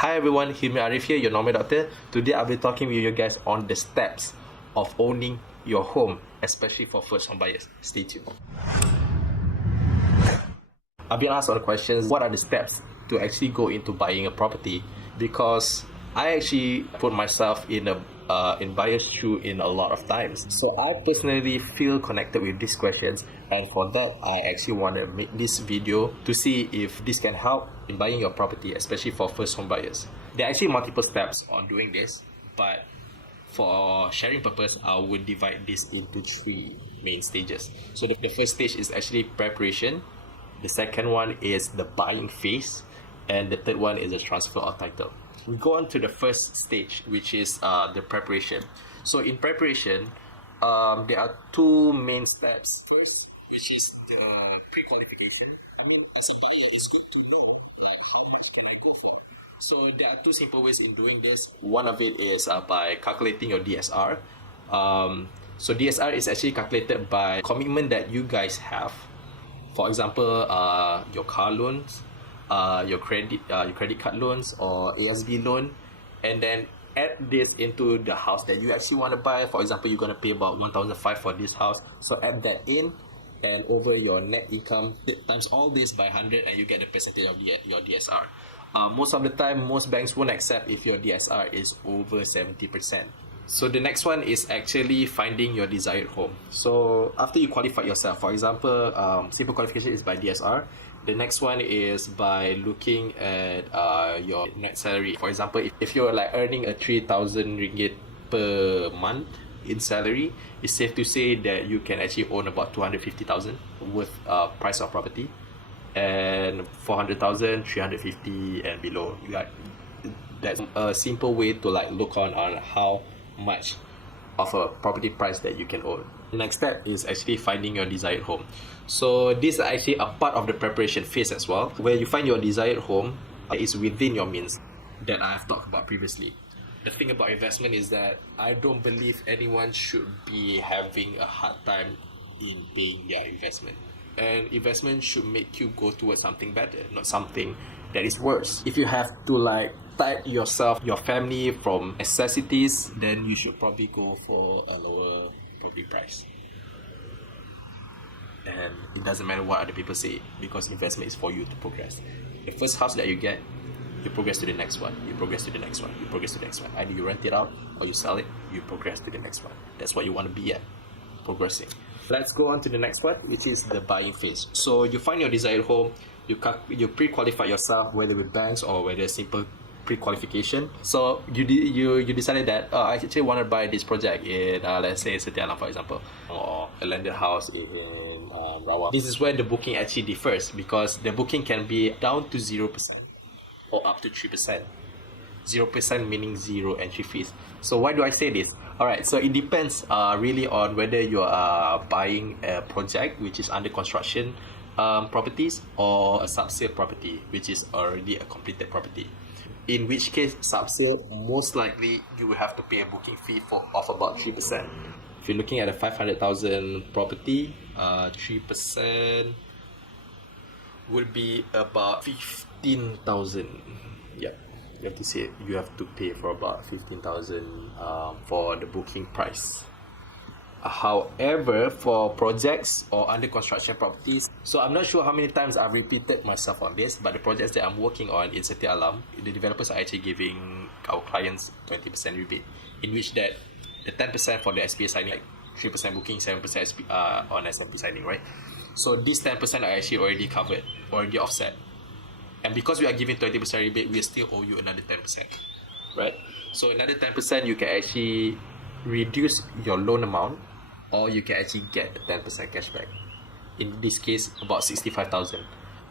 Hi everyone, Hilmi Arif here, your normal doctor. Today I'll be talking with you guys on the steps of owning your home, especially for first home buyers. Stay tuned. I've been asked all the questions, what are the steps to actually go into buying a property? Because I actually put myself in buyer's shoe in a lot of times. So I personally feel connected with these questions, and for that I actually want to make this video to see if this can help in buying your property, especially for first home buyers. There are actually multiple steps on doing this, but for sharing purpose, I would divide this into three main stages. So the first stage is actually preparation. The second one is the buying phase, and the third one is the transfer of title. We go on to the first stage, which is the preparation. So in preparation, there are two main steps. First, which is the pre-qualification. I mean, as a buyer, it's good to know how much can I go for. So there are two simple ways in doing this. One of it is by calculating your DSR. So DSR is actually calculated by commitment that you guys have. For example, your car loans, your credit card loans or ASB loan, and then add this into the house that you actually want to buy. For example, you're going to pay about 1,500 for this house, so add that in, and over your net income times all this by 100, and you get the percentage of your DSR. Most of the time, most banks won't accept if your DSR is over 70%. So the next one is actually finding your desired home. So after you qualify yourself, for example, simple qualification is by DSR. The next one is by looking at your net salary. For example, if you're like earning a 3,000 ringgit per month in salary, it's safe to say that you can actually own about 250,000 worth price of property, and 400,000, 350 and below. That's a simple way to like look on how much of a property price that you can own. The next step is actually finding your desired home. So this is actually a part of the preparation phase as well, where you find your desired home is within your means that I have talked about previously. The thing about investment is that I don't believe anyone should be having a hard time in paying their investment. And investment should make you go towards something better, not something that is worse. If you have to like tide yourself, your family from necessities, then you should probably go for a lower property price. And it doesn't matter what other people say, because investment is for you to progress. The first house that you get, you progress to the next one, you progress to the next one, you progress to the next one. Either you rent it out or you sell it, you progress to the next one. That's what you want to be at, progressing. Let's go on to the next one, which is the buying phase. So you find your desired home, you pre-qualify yourself, whether with banks or whether simple pre-qualification. So you decided that I actually want to buy this project in let's say Setia Alam, for example, or a landed house in Rawang. This is where the booking actually differs, because the booking can be down to 0% or up to 3%. 0% meaning zero entry fees. So why do I say this? Alright, so it depends really on whether you are buying a project which is under construction properties, or a sub-sale property which is already a completed property. In which case, sub-sale, most likely you will have to pay a booking fee of about 3%. If you're looking at a 500,000 property, 3% would be about 15,000. Yep. You have to pay for about 15,000 for the booking price. However, for projects or under construction properties, so I'm not sure how many times I've repeated myself on this, but the projects that I'm working on in Setia Alam, the developers are actually giving our clients 20% rebate, in which that the 10% for the SPA signing, like 3% booking, 7% on SMP signing, right? So these 10% are actually already covered, already offset. And because we are giving 20% rebate, we still owe you another 10%, right? So another 10%, you can actually reduce your loan amount, or you can actually get the 10% cashback. In this case, about 65,000.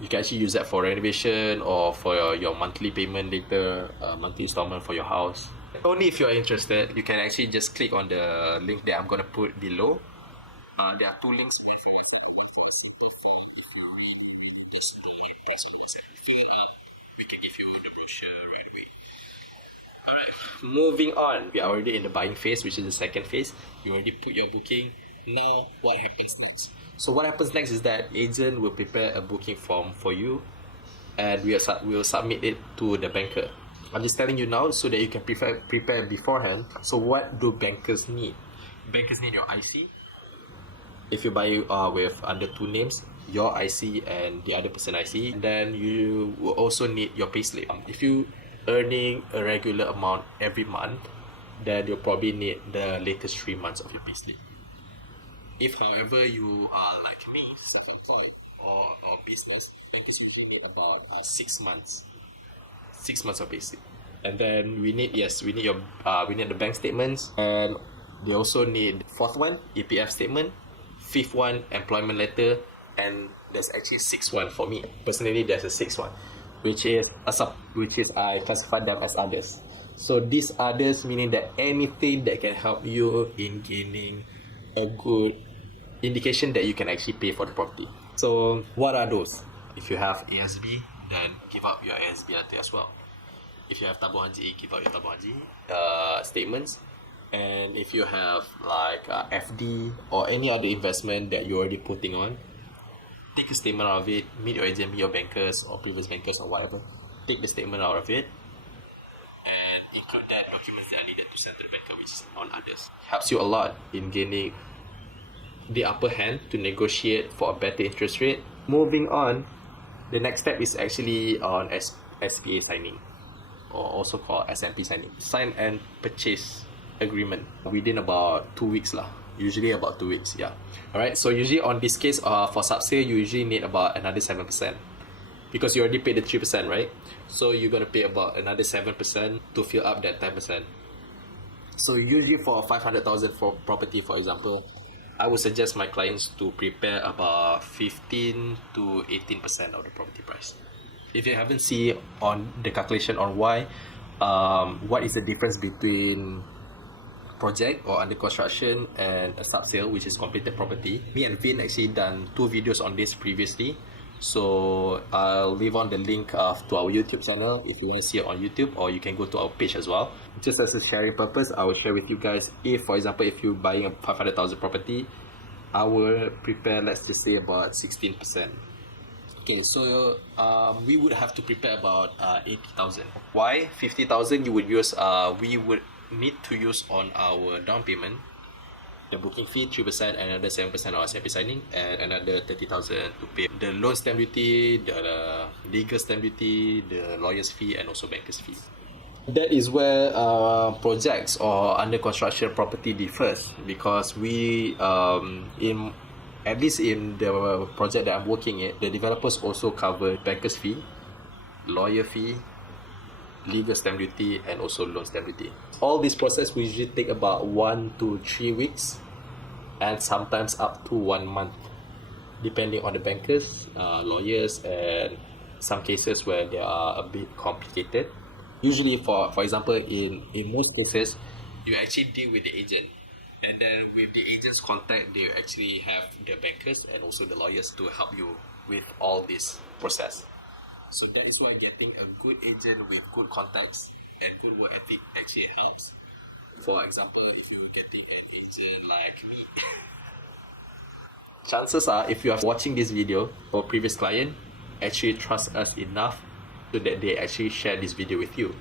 You can actually use that for renovation or for your monthly payment later, monthly installment for your house. Only if you are interested, you can actually just click on the link that I'm going to put below. There are two links. Moving on, we are already in the buying phase, which is the second phase. You already put your booking. Now, what happens next? So what happens next is that agent will prepare a booking form for you, and we'll submit it to the banker. I'm just telling you now so that you can prepare beforehand. So what do bankers need? Bankers need your IC. If you buy with under two names, your IC and the other person IC, then you will also need your payslip. If you earning a regular amount every month, then you'll probably need the latest 3 months of your payslip. If, however, you are like me, self-employed or business, bankers usually need about 6 months, 6 months of payslip. And then we need we need the bank statements, and they also need fourth one, EPF statement, fifth one, employment letter, and there's actually sixth one for me. Personally, there's a sixth one, which is I classify them as others. So these others meaning that anything that can help you in gaining a good indication that you can actually pay for the property. So what are those? If you have ASB, then give up your ASB as well. If you have tabung haji, give out your tabung haji statements. And if you have like FD or any other investment that you're already putting on, take a statement out of it, meet your agent, meet your bankers or previous bankers or whatever. Take the statement out of it and include that documents that are needed to send to the banker, which is on others. Helps you a lot in gaining the upper hand to negotiate for a better interest rate. Moving on, the next step is actually on SPA signing, or also called SMP signing. Sign and purchase agreement within about 2 weeks lah. Usually about 2 weeks, yeah. Alright, so usually on this case for sub-sale, you usually need about another 7%. Because you already paid the 3%, right? So you're gonna pay about another 7% to fill up that 10%. So usually for 500,000 for property, for example, I would suggest my clients to prepare about 15 to 18% of the property price. If you haven't seen on the calculation on why, what is the difference between project or under construction and a sub-sale, which is completed property, me and Vin actually done 2 videos on this previously. So I'll leave on the link to our YouTube channel if you want to see it on YouTube, or you can go to our page as well. Just as a sharing purpose, I will share with you guys, if for example, if you're buying a 500,000 property, I will prepare, let's just say about 16%. Okay, so we would have to prepare about 80,000. Why 50,000? You would use we would need to use on our down payment, the booking fee 3%, another 7% on SMP signing, and another 30,000 to pay the loan stamp duty, the legal stamp duty, the lawyer's fee, and also banker's fee. That is where projects or under construction property differs, because we in at least in the project that I'm working in, the developers also cover banker's fee, lawyer fee, legal stamp duty, and also loan stamp duty. All this process will usually take about 1 to 3 weeks, and sometimes up to 1 month, depending on the bankers, lawyers, and some cases where they are a bit complicated. Usually, for example, in most cases, you actually deal with the agent, and then with the agent's contact, they actually have the bankers and also the lawyers to help you with all this process. So that is why getting a good agent with good contacts and good work ethic actually helps. For example, if you're getting an agent like me, chances are, if you are watching this video for previous client, actually trust us enough so that they actually share this video with you.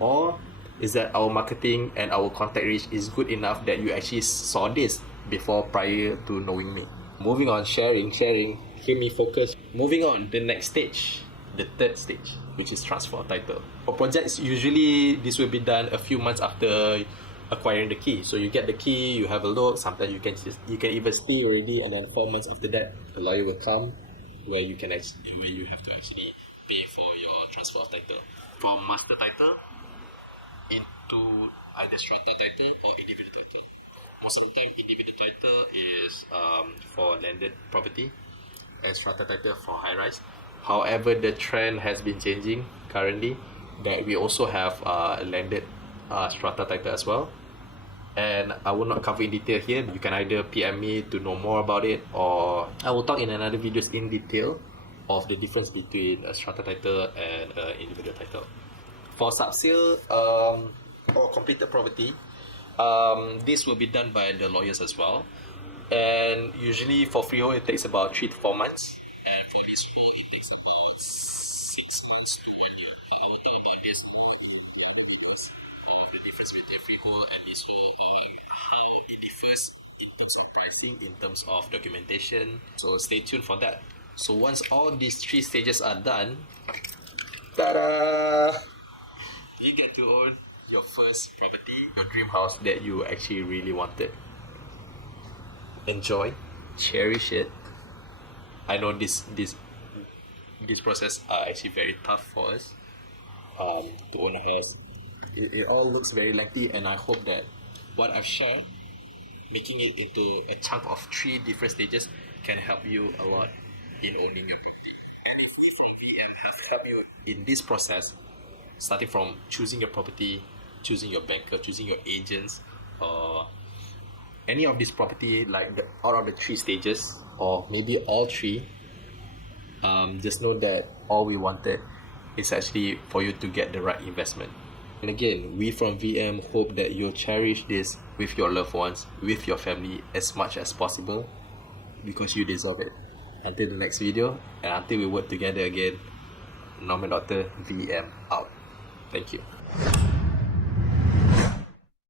Or is that our marketing and our contact reach is good enough that you actually saw this before prior to knowing me. Moving on, sharing, keep me focused. Moving on, the next stage, the third stage, which is transfer of title. For projects, usually this will be done a few months after acquiring the key. So you get the key, you have a look, sometimes you can even stay already, and then 4 months after that, the lawyer will come where you have to actually pay for your transfer of title. From master title into either strata title or individual title. Most of the time, individual title is for landed property and strata title for high rise. However, the trend has been changing currently, that we also have landed strata title as well. And I will not cover in detail here. You can either PM me to know more about it, or I will talk in another videos in detail of the difference between a strata title and individual title. For sub-sale or completed property, this will be done by the lawyers as well. And usually for freehold, it takes about 3 to 4 months. And for leasehold, it takes about 6 months to 1 year. For our target, and this how it differs in terms of pricing, in terms of documentation. So stay tuned for that. So once all these 3 stages are done, ta-da! You get to own your first property, your dream house that you actually really wanted. Enjoy, cherish it. I know this process are actually very tough for us to own a house. It all looks very lengthy, and I hope that what I've shared, making it into a chunk of 3 different stages, can help you a lot in owning your property. And if we from VM have helped you in this process, starting from choosing your property, choosing your banker, choosing your agents, or any of this property, like out of the 3 stages, or maybe all 3, just know that all we wanted is actually for you to get the right investment. And again, we from VM hope that you'll cherish this with your loved ones, with your family as much as possible, because you deserve it. Until the next video, and until we work together again, Norman Doctor VM out. Thank you.